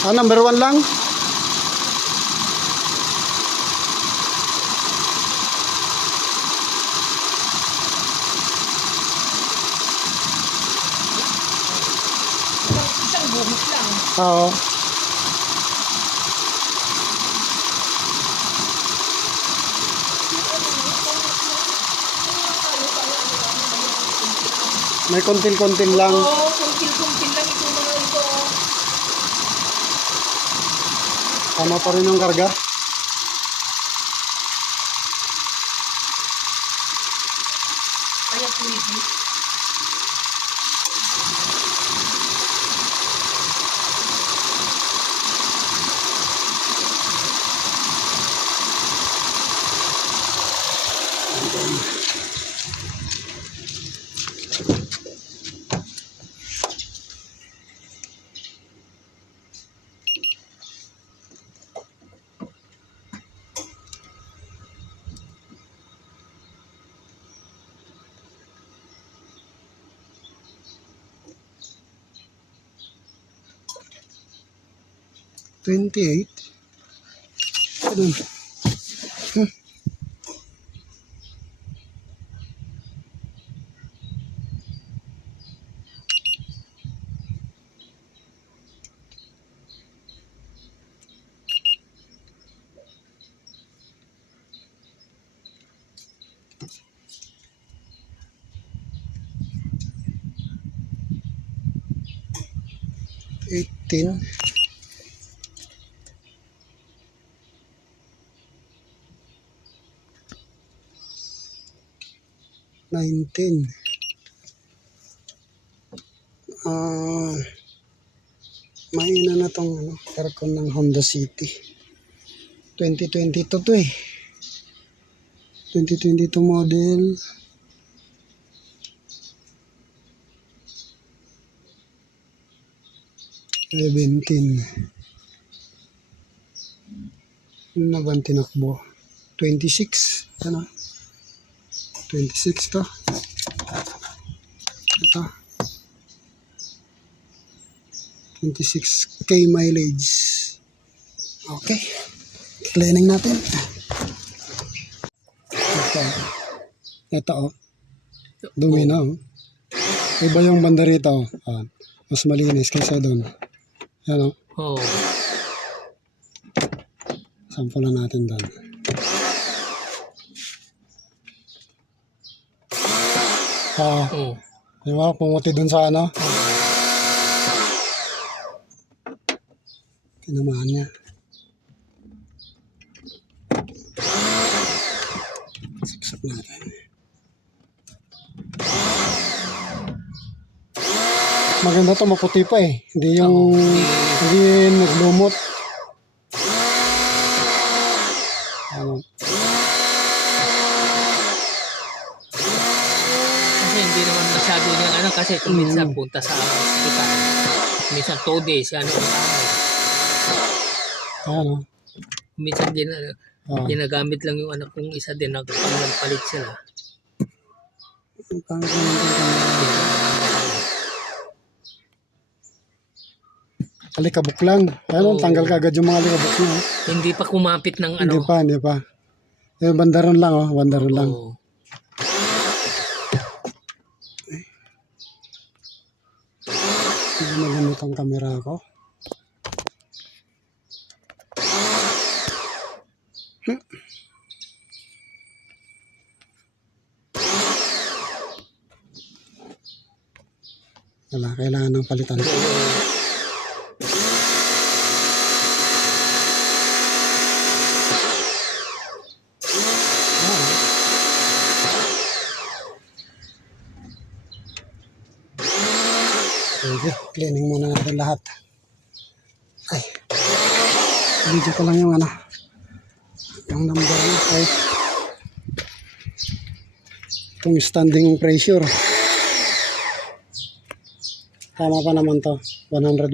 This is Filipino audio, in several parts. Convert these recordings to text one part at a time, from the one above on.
Ah, number 1 lang? Isang buhos lang. Oo. May kontil-kontil lang. Oo, kuntil-kuntil lang itong mga ito. Tama pa rin ang karga. Kaya pwede. $28. Ano? 18. 19. Mahina na tong aircon ng Honda City. 2022 to eh. 2022 model. $17. Ano na ba ang tinakbo? 26. Ano? 26 to. Ito. 26K mileage. Okay. Cleaning natin. Ito oh. Dumi na oh. Iba yung banda rito. Mas malinis kaysa doon. Yan oh. Oo. Sampulan natin doon. Oo. Di ba? Pumuti doon sa ano. Tinamaan niya. Saksak natin. Maganda to, maputi pa eh. Hindi yung hindi naglumot. Ano? Kasi hindi naman masyado niyang ano kasi kung minsan punta sa hospital. Minsan 2 days yan ang Ano? minsan din ginagamit lang yung anak kong isa din nagpalit sila. Alikabok lang. Ano, tanggal ka agad yung mga alikabok niya. Hindi pa kumapit ng ano. Hindi pa. Yung bandaron lang bandaron lang. Oo. Hindi magamit ang camera ko. Wala, kailangan ng palitan. Okay, cleaning muna natin lahat. Ay, video ko lang yung yung number niya ay itong standing pressure. Tama pa naman to, 100.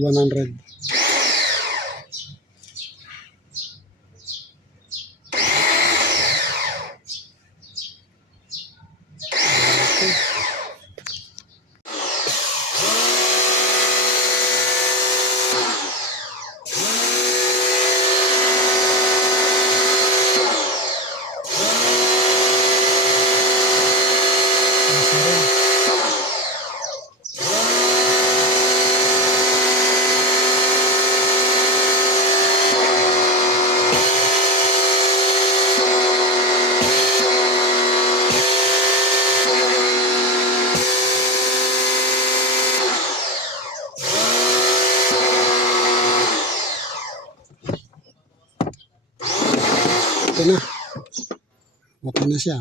Okay na. Okay na siya.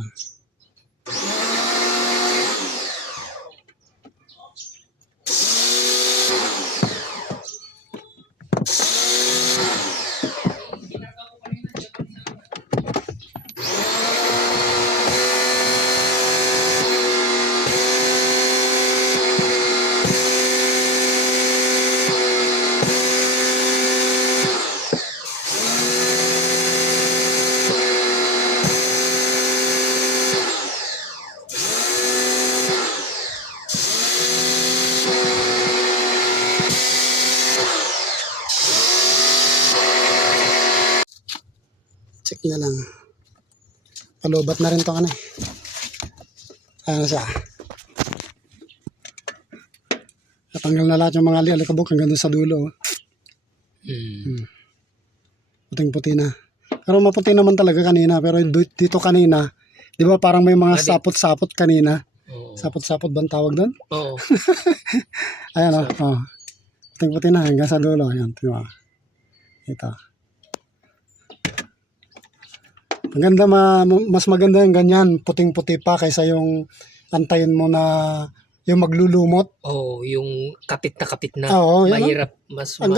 Check na lang. Palubat na rin to ano eh. Ano siya? Natanggal na lahat yung mga alikabok hanggang doon sa dulo. Puting-puti na. Pero maputi naman talaga kanina. Pero dito kanina, di ba parang may mga sapot-sapot kanina? Oo. Sapot-sapot ba ang tawag doon? Oo. Ayan o. Oh. Puting-puti na hanggang sa dulo. Ayan. Diba? Ito. Maganda, mas maganda yung ganyan. Puting-puti pa kaysa yung antayin mo na yung maglulumot. Oo, yung kapit na. Oo, yan, mahirap. Mas Ang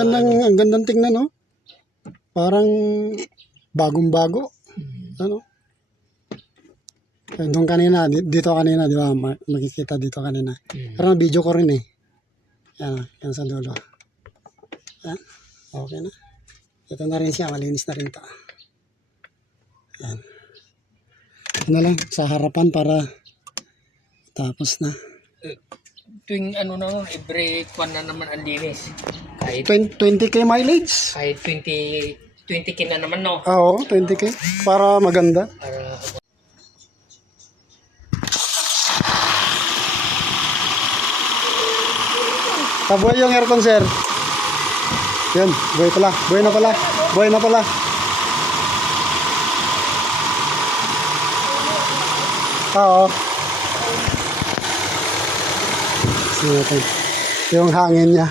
gandang tingnan, no? Parang bagong-bago. Ano? Doon kanina, dito kanina, di ba? Makikita dito kanina. Pero video ko rin eh. Yan, yan sa dulo. Yan. Okay na. Ito na rin siya. Malinis na rin ito. Yan. Ito na lang sa harapan para tapos na. Tuwing ano na, every kwan na naman ang linis. Kahit 20k mileage? kahit 20k na naman, no? Oo, 20k. Para maganda. Para Tabuhay yung aircon, sir. Yan, buhay pala. Buhay na pala. Buhay na pala. Oo. Sige natin. Yung hangin niya.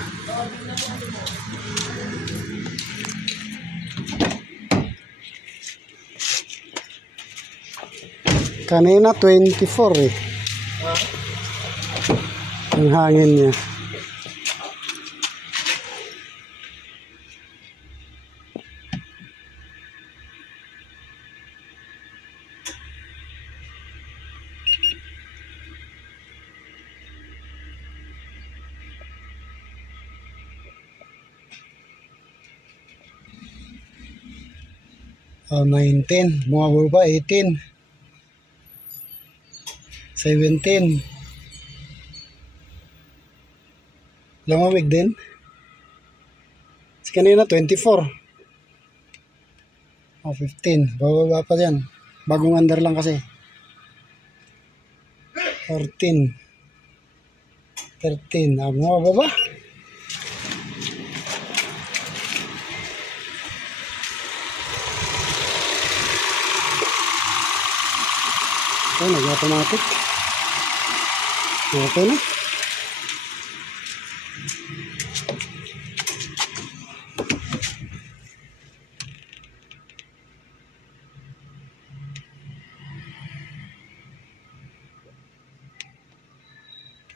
Kanina 24 eh. Yung hangin niya. Oh, 19. Bumababa, 18. 17. Lamamig din. Kasi kanina 24. Oh, 15. Bababa pa yan. Bagong under lang kasi. 14. 13. Ah, bumababa. Oh, nag-automatic. Okay na.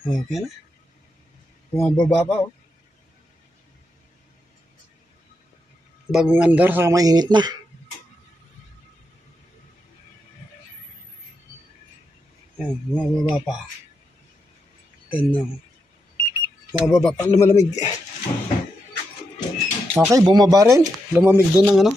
Okay na. Bumababa pa, oh. Bagong andar, saka mainit na. Yan, bumababa pa. 10 na. Bumababa pa, lumalamig. Okay, bumaba rin. Lumamig din ng ano.